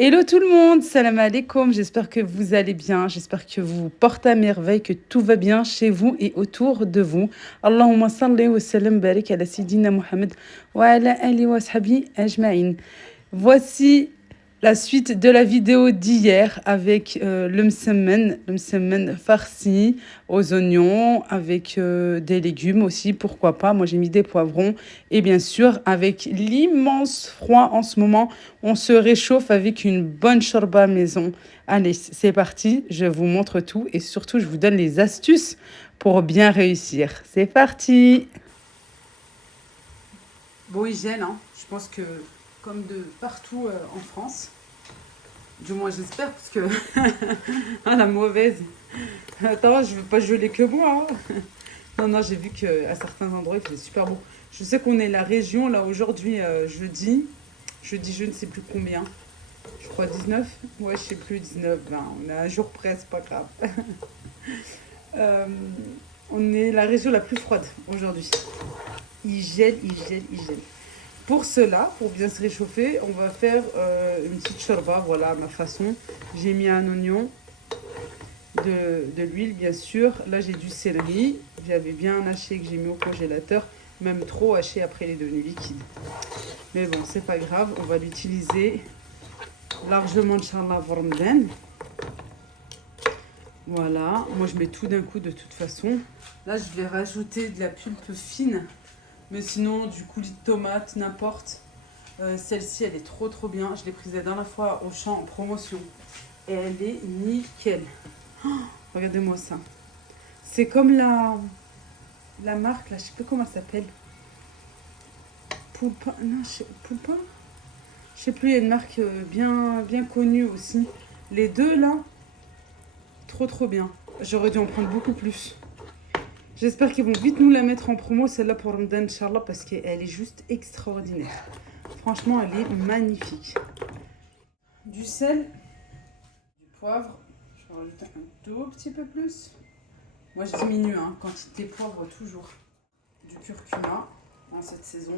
Hello tout le monde, salam alaikum, j'espère que vous allez bien, j'espère que vous vous portez à merveille, que tout va bien chez vous et autour de vous. Allahumma salli wa sallam barik ala Sayyidina Muhammad wa ala ali wa ashabi ajma'in. Voici la suite de la vidéo d'hier avec le msemen farci aux oignons, avec des légumes aussi, pourquoi pas. Moi, j'ai mis des poivrons. Et bien sûr, avec l'immense froid en ce moment, on se réchauffe avec une bonne shorba maison. Allez, c'est parti, je vous montre tout et surtout, je vous donne les astuces pour bien réussir. C'est parti! Bon, il gèle, hein. Je pense que comme de partout en France. Du moins, j'espère, parce que ah, la mauvaise. Attends, je ne veux pas geler que moi. Hein. Non, j'ai vu qu'à certains endroits, il faisait super beau. Je sais qu'on est la région, là, aujourd'hui, jeudi, je ne sais plus combien. Je crois 19. Ouais, je sais plus, 19, 20. On est à un jour près, c'est pas grave. Euh, on est la région la plus froide aujourd'hui. Il gèle. Pour cela, pour bien se réchauffer, on va faire une petite shorba, voilà à ma façon. J'ai mis un oignon, de l'huile bien sûr. Là j'ai du céleri, j'avais bien haché que j'ai mis au congélateur, même trop haché après il est devenu liquide. Mais bon, c'est pas grave, on va l'utiliser largement, Inch'Allah, pour Ramadan. Voilà, moi je mets tout d'un coup de toute façon. Là je vais rajouter de la pulpe fine. Mais sinon, du coulis de tomate, n'importe. Celle-ci, elle est trop bien. Je l'ai prise la dernière fois au champ en promotion. Et elle est nickel. Oh, regardez-moi ça. C'est comme la marque, là, je sais pas comment elle s'appelle. Poulpa. Non, Poulpa. Je sais plus, il y a une marque bien connue aussi. Les deux, là, trop bien. J'aurais dû en prendre beaucoup plus. J'espère qu'ils vont vite nous la mettre en promo, celle-là pour Ramadan, Inch'Allah, parce qu'elle est juste extraordinaire. Franchement, elle est magnifique. Du sel, du poivre, je vais rajouter un tout petit peu plus. Moi, je diminue, hein, quantité poivre toujours. Du curcuma, en cette saison,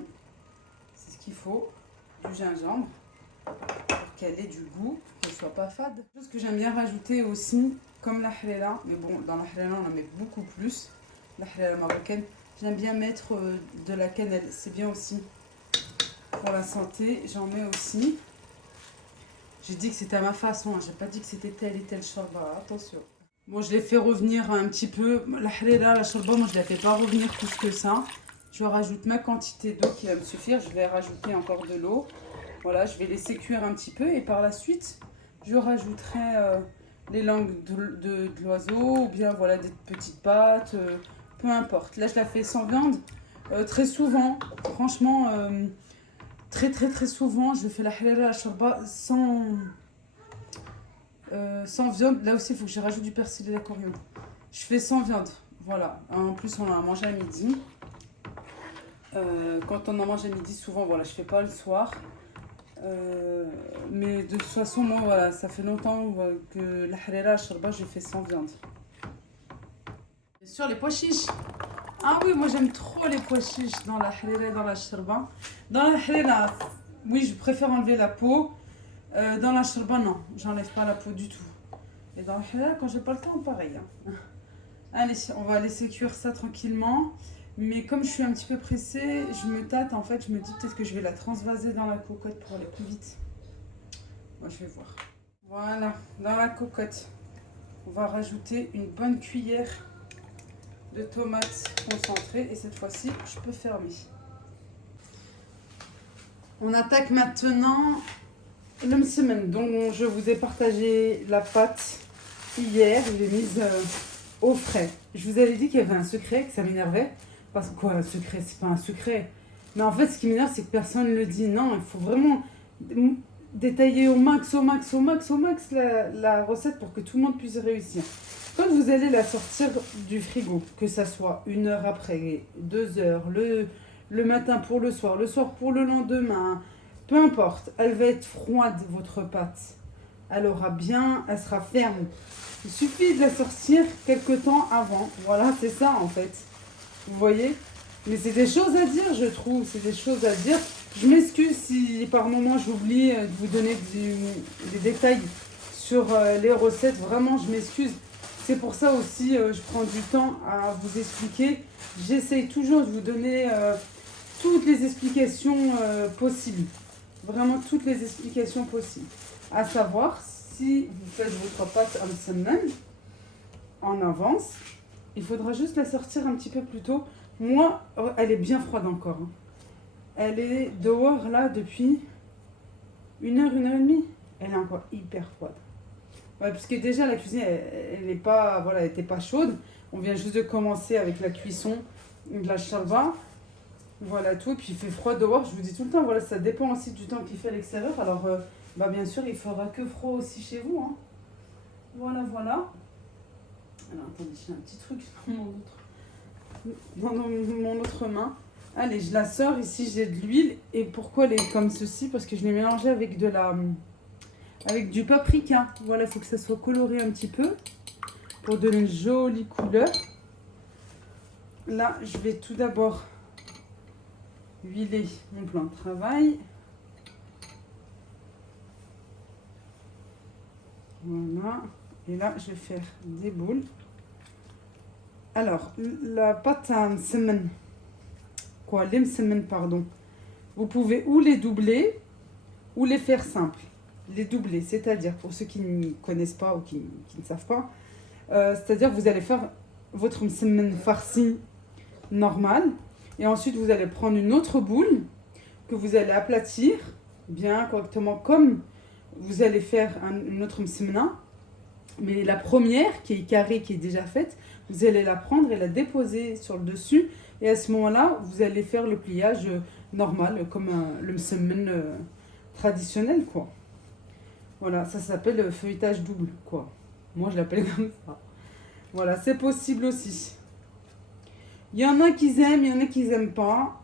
c'est ce qu'il faut. Du gingembre, pour qu'elle ait du goût, qu'elle ne soit pas fade. Chose que j'aime bien rajouter aussi, comme la hlela, mais bon, dans la hlela, on en met beaucoup plus. La halala marocaine, j'aime bien mettre de la cannelle, c'est bien aussi pour la santé. J'en mets aussi. J'ai dit que c'était à ma façon, hein. J'ai pas dit que c'était telle et telle shorba, attention. Bon, je l'ai fait revenir un petit peu. La halala, la shorba, moi je la fais pas revenir plus que ça. Je rajoute ma quantité d'eau qui va me suffire. Je vais rajouter encore de l'eau. Voilà, je vais laisser cuire un petit peu et par la suite, je rajouterai les langues de l'oiseau ou bien voilà des petites pâtes. Peu importe. Là, je la fais sans viande. Très souvent, franchement, très souvent, je fais la halala la shorba sans viande. Là aussi, il faut que je rajoute du persil et de la coriandre. Je fais sans viande. Voilà. En plus, on en a mangé à midi. Quand on en mange à midi, souvent, voilà, je fais pas le soir. Mais de toute façon, moi, voilà, ça fait longtemps que la halala la shorba, je fais sans viande. Bien sûr, les pois chiches. Ah oui, moi j'aime trop les pois chiches dans la halala et dans la shorba. Dans la halala, oui, je préfère enlever la peau. Dans la shorba, non, j'enlève pas la peau du tout. Et dans la halala, quand j'ai pas le temps, pareil. Hein. Allez, on va laisser cuire ça tranquillement. Mais comme je suis un petit peu pressée, je me tâte en fait. Je me dis peut-être que je vais la transvaser dans la cocotte pour aller plus vite. Moi, je vais voir. Voilà, dans la cocotte, on va rajouter une bonne cuillère de tomates concentrées et cette fois-ci je peux fermer. On attaque maintenant le msemen dont je vous ai partagé la pâte hier, je l'ai mise au frais. Je vous avais dit qu'il y avait un secret, que ça m'énervait. Parce que quoi, un secret, c'est pas un secret. Mais en fait, ce qui m'énerve, c'est que personne ne le dit. Non, il faut vraiment détailler au max la recette pour que tout le monde puisse réussir. Quand vous allez la sortir du frigo, que ça soit 1 heure après, 2 heures, le matin pour le soir pour le lendemain, peu importe, elle va être froide, votre pâte. Elle sera ferme. Il suffit de la sortir quelques temps avant. Voilà, c'est ça en fait. Vous voyez? Mais c'est des choses à dire, je trouve. C'est des choses à dire. Je m'excuse si par moment j'oublie de vous donner des détails sur les recettes. Vraiment, je m'excuse. C'est pour ça aussi, je prends du temps à vous expliquer. J'essaye toujours de vous donner toutes les explications possibles. Vraiment toutes les explications possibles. À savoir, si vous faites votre pâte en semaine, en avance, il faudra juste la sortir un petit peu plus tôt. Moi, elle est bien froide encore. Hein. Elle est dehors là depuis 1 heure et demie. Elle est encore hyper froide. Ouais, parce que déjà la cuisine, elle est pas, voilà, elle était pas chaude. On vient juste de commencer avec la cuisson de la charva. Voilà tout. Et puis il fait froid dehors. Je vous dis tout le temps, voilà, ça dépend aussi du temps qu'il fait à l'extérieur. Alors, bien sûr, il fera que froid aussi chez vous. Hein. Voilà, voilà. Alors attendez, j'ai un petit truc dans mon autre main. Allez, je la sors. Ici, j'ai de l'huile. Et pourquoi elle est comme ceci? Parce que je l'ai mélangée avec avec du paprika. Voilà, il faut que ça soit coloré un petit peu pour donner une jolie couleur. Là, je vais tout d'abord huiler mon plan de travail. Voilà. Et là, je vais faire des boules. Alors, la pâte à msemen, les msemen, pardon. Vous pouvez ou les doubler ou les faire simples. Les doubler, c'est-à-dire, pour ceux qui ne connaissent pas ou qui ne savent pas, c'est-à-dire que vous allez faire votre msemen farci normal et ensuite vous allez prendre une autre boule que vous allez aplatir bien correctement comme vous allez faire une autre msemena. Mais la première, qui est carrée, qui est déjà faite, vous allez la prendre et la déposer sur le dessus. Et à ce moment-là, vous allez faire le pliage normal, comme le msemen traditionnel, quoi. Voilà, ça s'appelle feuilletage double, quoi. Moi, je l'appelle comme ça. Voilà, c'est possible aussi. Il y en a qui aiment, il y en a qui n'aiment pas.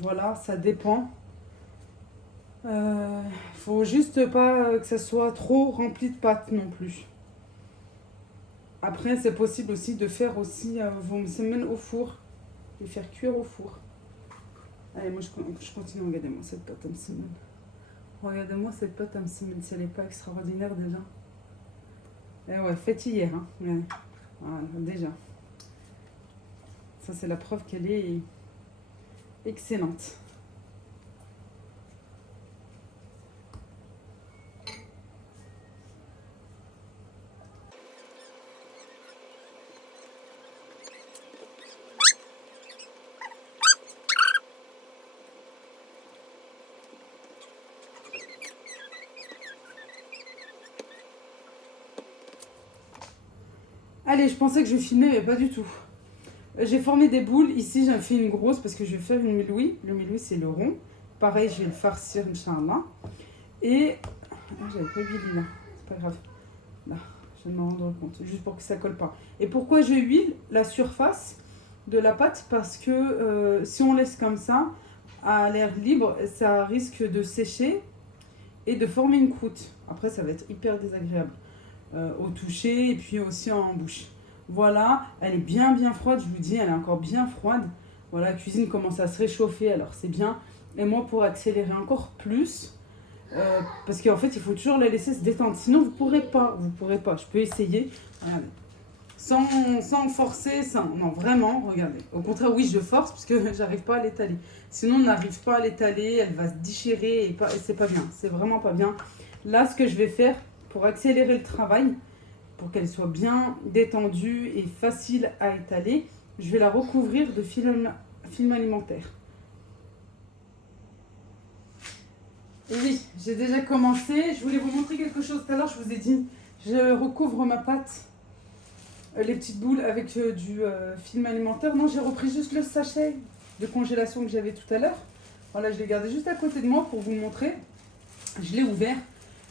Voilà, ça dépend. Faut juste pas que ça soit trop rempli de pâte non plus. Après, c'est possible aussi de faire aussi vos msemen au four. Les faire cuire au four. Allez, moi je continue. Regardez-moi cette pâte à msemen. Regardez-moi cette pâte à msemen. Si elle n'est pas extraordinaire déjà. Eh ouais, faite hier. Hein. Ouais. Voilà, déjà. Ça, c'est la preuve qu'elle est excellente. Allez, je pensais que je filmais, mais pas du tout. J'ai formé des boules. Ici, j'en fais une grosse parce que je vais faire une miloui. Le miloui, c'est le rond. Pareil, je vais le farcir, Inch'Allah. Et... Ah, j'avais pas huilé là. C'est pas grave. Là, je vais me rendre compte. Juste pour que ça colle pas. Et pourquoi je huile la surface de la pâte? Parce que si on laisse comme ça, à l'air libre, ça risque de sécher et de former une croûte. Après, ça va être hyper désagréable. Au toucher et puis aussi en bouche. Voilà, elle est bien froide, je vous dis, elle est encore bien froide. Voilà, la cuisine commence à se réchauffer, alors c'est bien. Et moi, pour accélérer encore plus, parce qu'en fait, il faut toujours la laisser se détendre. Sinon, vous pourrez pas. Je peux essayer. Regardez. Sans forcer, non, vraiment, regardez. Au contraire, oui, je force parce que j'arrive pas à l'étaler. Sinon, on n'arrive pas à l'étaler, elle va se déchirer et c'est pas bien. C'est vraiment pas bien. Là, ce que je vais faire, pour accélérer le travail, pour qu'elle soit bien détendue et facile à étaler, je vais la recouvrir de film alimentaire. Et oui, j'ai déjà commencé. Je voulais vous montrer quelque chose tout à l'heure. Je vous ai dit, je recouvre ma pâte, les petites boules avec du film alimentaire. Non, j'ai repris juste le sachet de congélation que j'avais tout à l'heure. Voilà, je l'ai gardé juste à côté de moi pour vous le montrer. Je l'ai ouvert.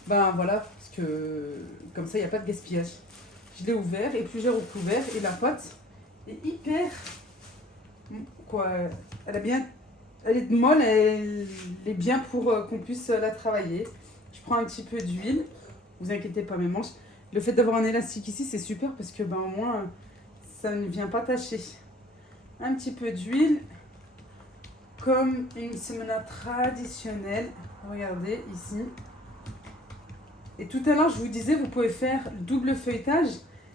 Ben voilà, parce que comme ça, il n'y a pas de gaspillage. Je l'ai ouvert et puis j'ai recouvert. Et la pâte est hyper... Quoi, elle est molle, elle est bien pour qu'on puisse la travailler. Je prends un petit peu d'huile. Vous inquiétez pas, mes manches. Le fait d'avoir un élastique ici, c'est super parce que ben, au moins, ça ne vient pas tacher. Un petit peu d'huile. comme une semana traditionnelle. Regardez ici. Et tout à l'heure, je vous disais, vous pouvez faire double feuilletage,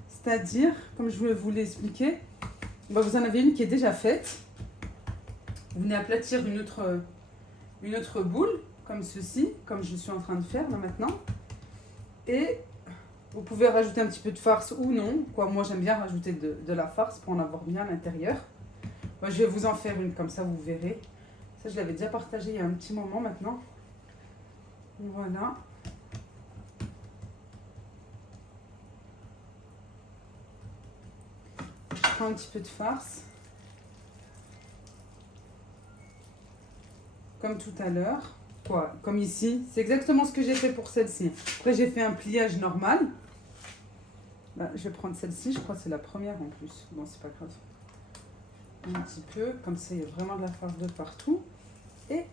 c'est-à-dire, comme je vous l'ai expliqué, vous en avez une qui est déjà faite. Vous venez aplatir une autre boule, comme ceci, comme je suis en train de faire là maintenant. Et vous pouvez rajouter un petit peu de farce ou non. Moi, j'aime bien rajouter de la farce pour en avoir bien à l'intérieur. Moi, je vais vous en faire une comme ça, vous verrez. Ça, je l'avais déjà partagé il y a un petit moment maintenant. Voilà. Je prends un petit peu de farce. Comme tout à l'heure. Comme ici. C'est exactement ce que j'ai fait pour celle-ci. Après, j'ai fait un pliage normal. Je vais prendre celle-ci. Je crois que c'est la première en plus. Bon, c'est pas grave. Un petit peu. Comme ça, il y a vraiment de la farce de partout. Et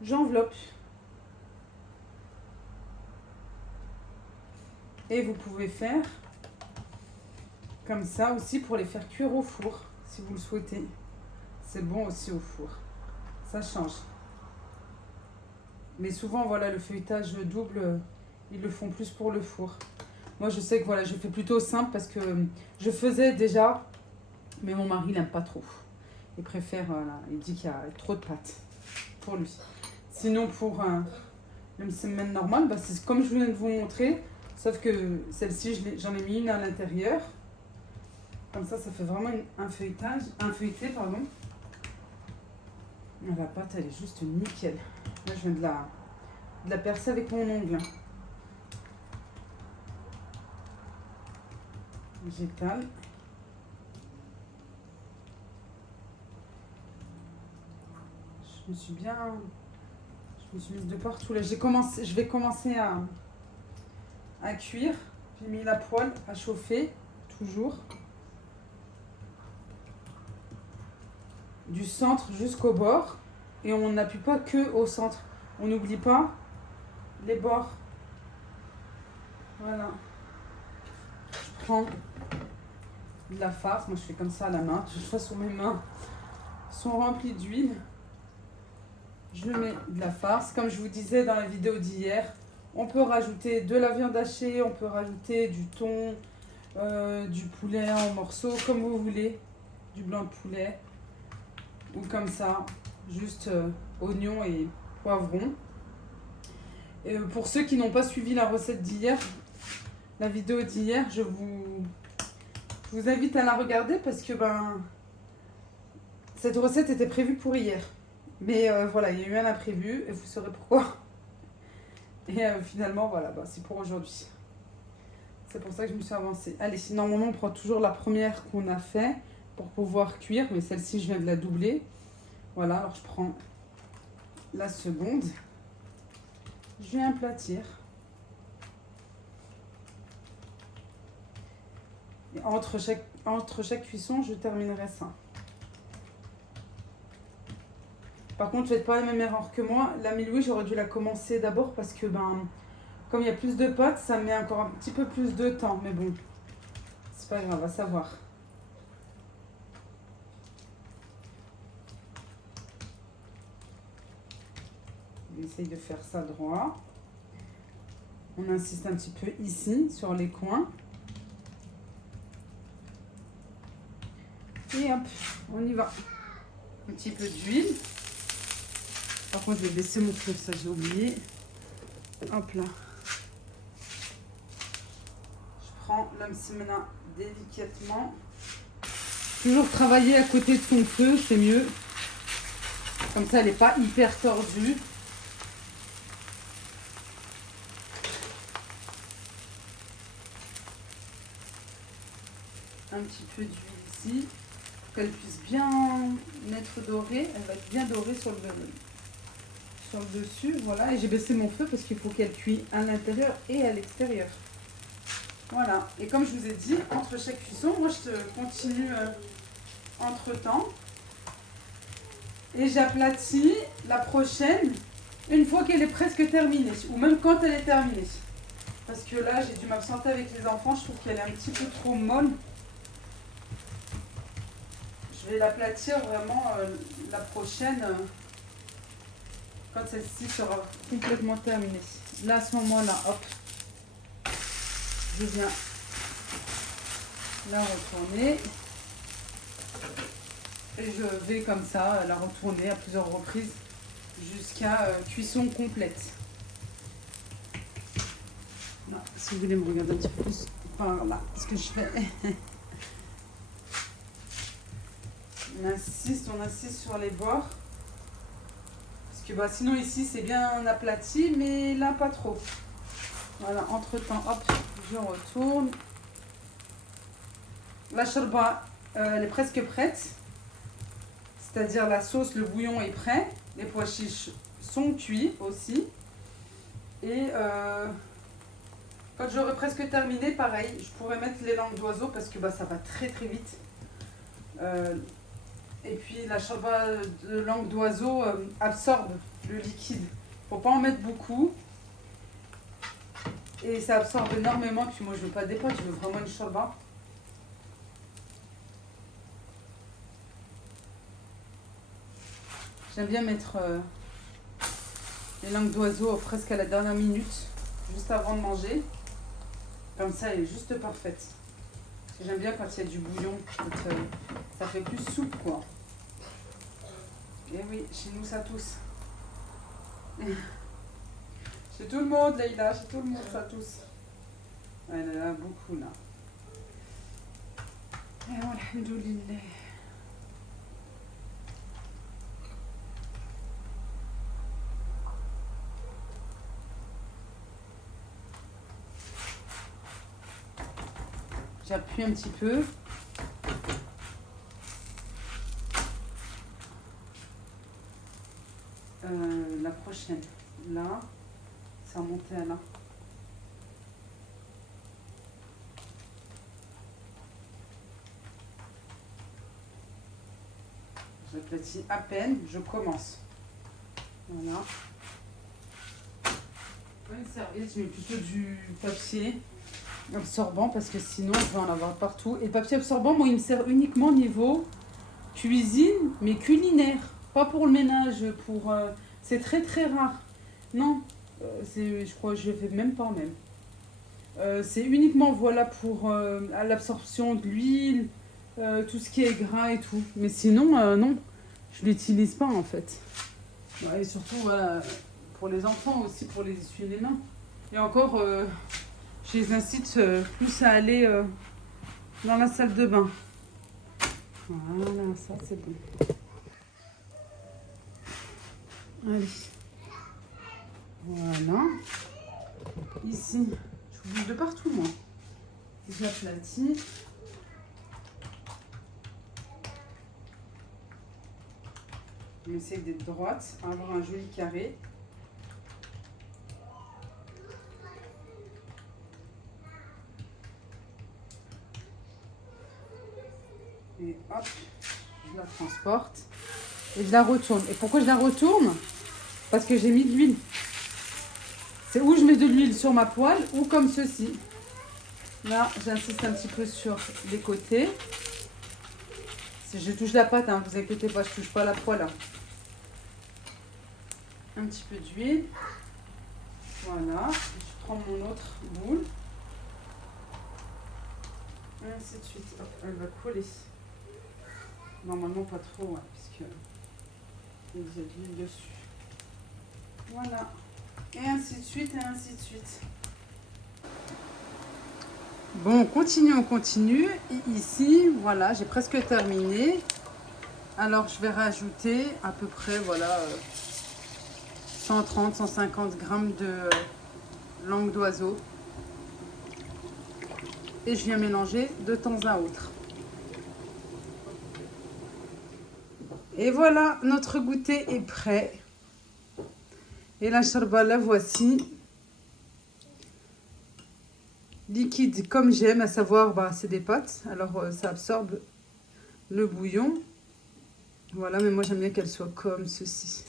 j'enveloppe. Et vous pouvez faire comme ça aussi pour les faire cuire au four, si vous le souhaitez. C'est bon aussi au four. Ça change. Mais souvent, voilà, le feuilletage double, ils le font plus pour le four. Moi, je sais que voilà, je fais plutôt simple parce que je faisais déjà, mais mon mari n'aime pas trop. Il préfère, il dit qu'il y a trop de pâtes pour lui. Sinon, pour une semaine normale, c'est comme je viens de vous montrer, sauf que celle-ci, j'en ai mis une à l'intérieur. Comme ça fait vraiment un feuilleté, pardon. La pâte, elle est juste nickel. Là, je viens de la percer avec mon ongle. J'étale. Je me suis mise de partout. Là, je vais commencer à cuire. J'ai mis la poêle à chauffer, toujours. Du centre jusqu'au bord. Et on n'appuie pas que au centre. On n'oublie pas les bords. Voilà. Je prends de la farce. Moi, je fais comme ça à la main. De toute façon, mes mains sont remplies d'huile. Je mets de la farce. Comme je vous disais dans la vidéo d'hier, on peut rajouter de la viande hachée, on peut rajouter du thon, du poulet en morceaux, comme vous voulez. Du blanc de poulet. Ou comme ça, juste oignons et poivrons. Et pour ceux qui n'ont pas suivi la recette d'hier, la vidéo d'hier, je vous invite à la regarder parce que cette recette était prévue pour hier. Mais voilà, il y a eu un imprévu et vous saurez pourquoi. Et finalement, voilà, c'est pour aujourd'hui. C'est pour ça que je me suis avancée. Allez, normalement, on prend toujours la première qu'on a fait pour pouvoir cuire, mais celle-ci, je viens de la doubler. Voilà, alors je prends la seconde. Je vais aplatir. Et entre chaque cuisson, je terminerai ça. Par contre, faites pas la même erreur que moi. La mille-louis, j'aurais dû la commencer d'abord parce que comme il y a plus de pâtes, ça met encore un petit peu plus de temps. Mais bon, c'est pas grave, à savoir. On essaye de faire ça droit. On insiste un petit peu ici, sur les coins. Et hop, on y va. Un petit peu d'huile. Par contre, je vais baisser mon feu, ça j'ai oublié. Hop là. Je prends l'amsimena délicatement. Toujours travailler à côté de son feu, c'est mieux. Comme ça, elle n'est pas hyper tordue. Un petit peu d'huile ici. Pour qu'elle puisse bien être dorée. Elle va être bien dorée sur le dessus. Voilà. Et j'ai baissé mon feu parce qu'il faut qu'elle cuise à l'intérieur et à l'extérieur. Voilà. Et comme je vous ai dit, entre chaque cuisson, moi je continue entre temps. Et j'aplatis la prochaine une fois qu'elle est presque terminée. Ou même quand elle est terminée. Parce que là, j'ai dû m'absenter avec les enfants. Je trouve qu'elle est un petit peu trop molle. Je vais l'aplatir vraiment la prochaine, quand celle-ci sera complètement terminée. Là, à ce moment-là, hop, je viens la retourner. Et je vais comme ça la retourner à plusieurs reprises jusqu'à cuisson complète. Là, si vous voulez me regarder un petit peu plus par là, ce que je fais. On insiste sur les bords. Parce que sinon ici c'est bien aplati, mais là pas trop. Voilà, entre temps, hop, je retourne. La shorba, elle est presque prête. C'est-à-dire la sauce, le bouillon est prêt. Les pois chiches sont cuits aussi. Et quand j'aurai presque terminé, pareil, je pourrais mettre les langues d'oiseau parce que ça va très très vite. Et puis la shorba de langue d'oiseau absorbe le liquide. Faut pas en mettre beaucoup. Et ça absorbe énormément. Puis moi je veux pas des pâtes, je veux vraiment une shorba. J'aime bien mettre les langues d'oiseau presque à la dernière minute, juste avant de manger. Comme ça, elle est juste parfaite. J'aime bien quand il y a du bouillon, ça fait plus soupe, quoi. Et oui, chez nous, ça tousse. Chez tout le monde, Leïla, chez tout le monde, ça tousse. Elle en a beaucoup, là. Et voilà, alhamdoulilah. J'appuie un petit peu. La prochaine, là, ça a monté à là. J'aplatis à peine, je commence. Voilà. Une serviette, je mets plutôt du papier absorbant parce que sinon je vais en avoir partout. Et le papier absorbant, moi, il me sert uniquement niveau cuisine, mais culinaire. Pas pour le ménage, pour... c'est très très rare. Non, je crois que je le fais même pas même. C'est uniquement voilà pour à l'absorption de l'huile, tout ce qui est gras et tout. Mais sinon, non, je l'utilise pas en fait. Ouais, et surtout, voilà, pour les enfants aussi, pour les essuyer les mains. Et encore, je les incite plus à aller dans la salle de bain. Voilà, ça c'est bon. Allez. Voilà. Ici, je bouge de partout, moi. J'aplatis. On essaie d'être droite, avoir un joli carré. Et hop, je la transporte et je la retourne. Et pourquoi je la retourne? Parce que j'ai mis de l'huile. C'est où je mets de l'huile sur ma poêle ou comme ceci. Là, j'insiste un petit peu sur les côtés. Je touche la pâte, hein, vous inquiétez pas, je touche pas la poêle. Hein. Un petit peu d'huile. Voilà. Je prends mon autre boule. Et ainsi de suite. Hop, elle va coller. Normalement pas trop, hein, puisque il y a de l'huile dessus. Voilà. Et ainsi de suite, et ainsi de suite. Bon, on continue. Et ici, voilà, j'ai presque terminé. Alors, je vais rajouter à peu près, voilà, 130, 150 grammes de langue d'oiseau. Et je viens mélanger de temps à autre. Et voilà, notre goûter est prêt. Et la shorba, la voici. Liquide comme j'aime, à savoir, c'est des pâtes. Alors, ça absorbe le bouillon. Voilà, mais moi, j'aime bien qu'elle soit comme ceci.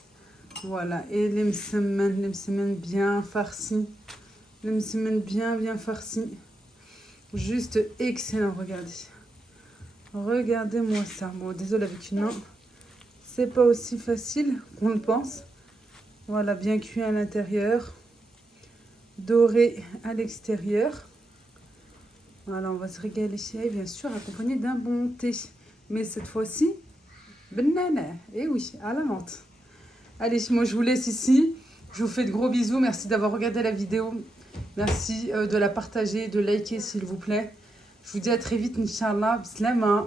Voilà, et les msemen bien farcis. Les msemen bien farcis. Juste excellent, regardez. Regardez-moi ça. Bon, désolé avec une main. C'est pas aussi facile qu'on le pense. Voilà, bien cuit à l'intérieur. Doré à l'extérieur. Voilà, on va se régaler chez bien sûr, accompagné d'un bon thé. Mais cette fois-ci, banana. Et oui, à la menthe. Allez, moi je vous laisse ici. Je vous fais de gros bisous. Merci d'avoir regardé la vidéo. Merci de la partager, de liker s'il vous plaît. Je vous dis à très vite, Inch'Allah. Bislama.